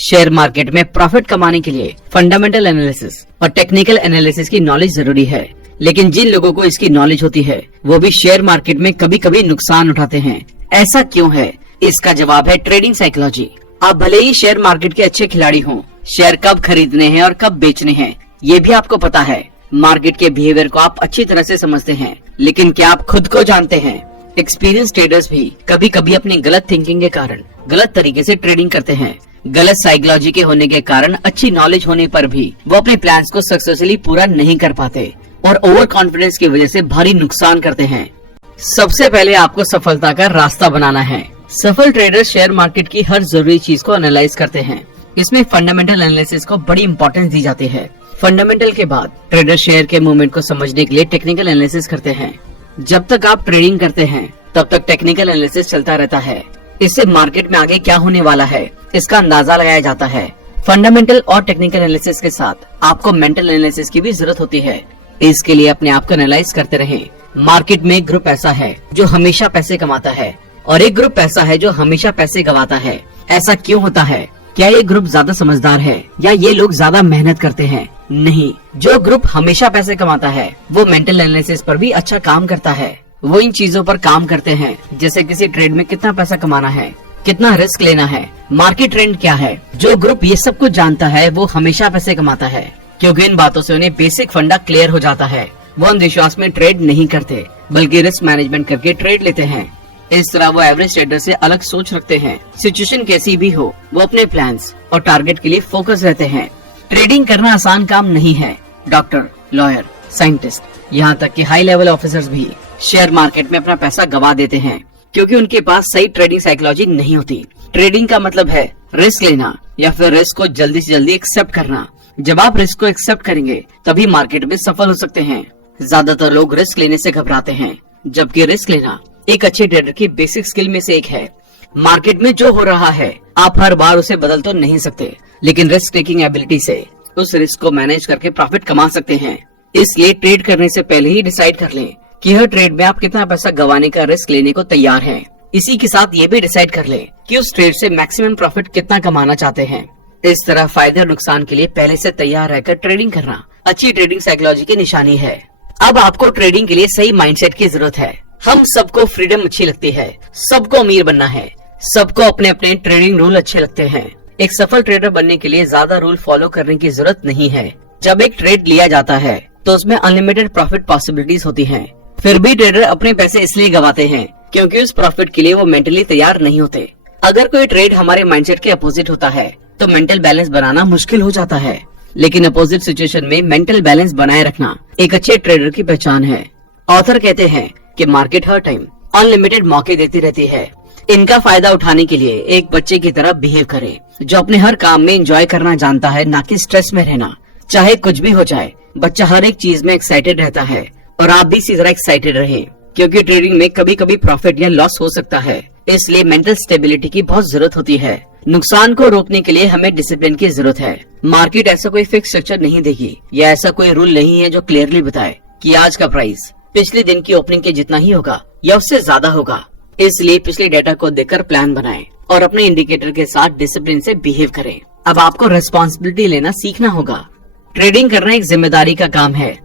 Share market में profit कमाने के लिए फंडामेंटल एनालिसिस और टेक्निकल एनालिसिस की नॉलेज जरूरी है, लेकिन जिन लोगों को इसकी नॉलेज होती है वो भी शेयर मार्केट में कभी कभी नुकसान उठाते हैं। ऐसा क्यों है? इसका जवाब है ट्रेडिंग साइकोलॉजी। आप भले ही शेयर मार्केट के अच्छे खिलाड़ी हों, शेयर कब खरीदने हैं और कब बेचने हैं ये भी आपको पता है। मार्केट के बिहेवियर को आप अच्छी तरह से समझते हैं, लेकिन क्या आप खुद को जानते हैं? एक्सपीरियंस ट्रेडर्स भी कभी कभी अपनी गलत थिंकिंग के कारण गलत तरीके से ट्रेडिंग करते हैं। गलत साइकोलॉजी के होने के कारण अच्छी नॉलेज होने पर भी वो अपने प्लान्स को सक्सेसफुली पूरा नहीं कर पाते और ओवर कॉन्फिडेंस की वजह से भारी नुकसान करते हैं। सबसे पहले आपको सफलता का रास्ता बनाना है। सफल ट्रेडर शेयर मार्केट की हर जरूरी चीज को एनालाइज करते हैं। इसमें फंडामेंटल एनालिसिस को बड़ी इंपॉर्टेंस दी जाती है। फंडामेंटल के बाद ट्रेडर शेयर के मूवमेंट को समझने के लिए टेक्निकल एनालिसिस करते हैं। जब तक आप ट्रेडिंग करते हैं तब तक टेक्निकल एनालिसिस चलता रहता है। इससे मार्केट में आगे क्या होने वाला है इसका अंदाजा लगाया जाता है। फंडामेंटल और टेक्निकल एनालिसिस के साथ आपको मेंटल एनालिसिस की भी जरूरत होती है। इसके लिए अपने आप को एनालाइज करते रहें। मार्केट में एक ग्रुप ऐसा है जो हमेशा पैसे कमाता है और एक ग्रुप ऐसा है जो हमेशा पैसे गंवाता है। ऐसा क्यों होता है? क्या ये ग्रुप ज्यादा समझदार है या ये लोग ज्यादा मेहनत करते हैं? नहीं, जो ग्रुप हमेशा पैसे कमाता है वो मेंटल एनालिसिस पर भी अच्छा काम करता है। वो इन चीजों पर काम करते हैं जैसे किसी ट्रेड में कितना पैसा कमाना है, कितना रिस्क लेना है, मार्केट ट्रेंड क्या है। जो ग्रुप ये सब कुछ जानता है वो हमेशा पैसे कमाता है, क्योंकि इन बातों से उन्हें बेसिक फंडा क्लियर हो जाता है। वो अंधविश्वास में ट्रेड नहीं करते बल्कि रिस्क मैनेजमेंट करके ट्रेड लेते हैं। इस तरह वो एवरेज ट्रेडर से अलग सोच रखते हैं। सिचुएशन कैसी भी हो वो अपने प्लान्स और टारगेट के लिए फोकस रहते हैं। ट्रेडिंग करना आसान काम नहीं है। डॉक्टर, लॉयर, साइंटिस्ट, यहाँ तक कि हाई लेवल ऑफिसर्स भी शेयर मार्केट में अपना पैसा गवा देते हैं क्योंकि उनके पास सही ट्रेडिंग साइकोलॉजी नहीं होती। ट्रेडिंग का मतलब है रिस्क लेना या फिर रिस्क को जल्दी से जल्दी एक्सेप्ट करना। जब आप रिस्क को एक्सेप्ट करेंगे तभी मार्केट में सफल हो सकते हैं। ज्यादातर लोग रिस्क लेने से घबराते हैं, जबकि रिस्क लेना एक अच्छे ट्रेडर की बेसिक स्किल में से एक है। मार्केट में जो हो रहा है आप हर बार उसे बदल तो नहीं सकते, लेकिन रिस्क टेकिंग एबिलिटी से उस रिस्क को मैनेज करके प्रॉफिट कमा सकते हैं। इसलिए ट्रेड करने से पहले ही डिसाइड कर लें कि हर ट्रेड में आप कितना पैसा गंवाने का रिस्क लेने को तैयार हैं। इसी के साथ ये भी डिसाइड कर लें कि उस ट्रेड से मैक्सिमम प्रॉफिट कितना कमाना चाहते हैं। इस तरह फायदे और नुकसान के लिए पहले से तैयार रहकर ट्रेडिंग करना अच्छी ट्रेडिंग साइकोलॉजी की निशानी है। अब आपको ट्रेडिंग के लिए सही माइंडसेट की जरूरत है। हम सबको फ्रीडम अच्छी लगती है, सबको अमीर बनना है, सबको अपने अपने ट्रेडिंग रूल अच्छे लगते हैं। एक सफल ट्रेडर बनने के लिए ज्यादा रूल फॉलो करने की जरूरत नहीं है। जब एक ट्रेड लिया जाता है तो उसमें अनलिमिटेड प्रॉफिट पॉसिबिलिटीज होती हैं। फिर भी ट्रेडर अपने पैसे इसलिए गंवाते हैं क्योंकि उस प्रॉफिट के लिए वो मेंटली तैयार नहीं होते। अगर कोई ट्रेड हमारे माइंडसेट के अपोजिट होता है तो मेंटल बैलेंस बनाना मुश्किल हो जाता है, लेकिन अपोजिट सिचुएशन में मेंटल बैलेंस बनाए रखना एक अच्छे ट्रेडर की पहचान है। ऑथर कहते हैं कि मार्केट हर टाइम अनलिमिटेड मौके देती रहती है। इनका फायदा उठाने के लिए एक बच्चे की तरह बिहेव करें जो अपने हर काम में एंजॉय करना जानता है, ना कि स्ट्रेस में रहना। चाहे कुछ भी हो जाए, बच्चा हर एक चीज में एक्साइटेड रहता है और आप भी इसी तरह एक्साइटेड रहें, क्योंकि ट्रेडिंग में कभी कभी प्रॉफिट या लॉस हो सकता है। इसलिए मेंटल स्टेबिलिटी की बहुत जरूरत होती है। नुकसान को रोकने के लिए हमें डिसिप्लिन की जरूरत है। मार्केट ऐसा कोई फिक्स स्ट्रक्चर नहीं देगी या ऐसा कोई रूल नहीं है जो क्लियरली बताए कि आज का प्राइस पिछले दिन की ओपनिंग के जितना ही होगा या उससे ज्यादा होगा। इसलिए पिछले डेटा को देखकर प्लान बनाएं और अपने इंडिकेटर के साथ डिसिप्लिन से बिहेव करें। अब आपको रिस्पॉन्सिबिलिटी लेना सीखना होगा। ट्रेडिंग करना एक जिम्मेदारी का काम है।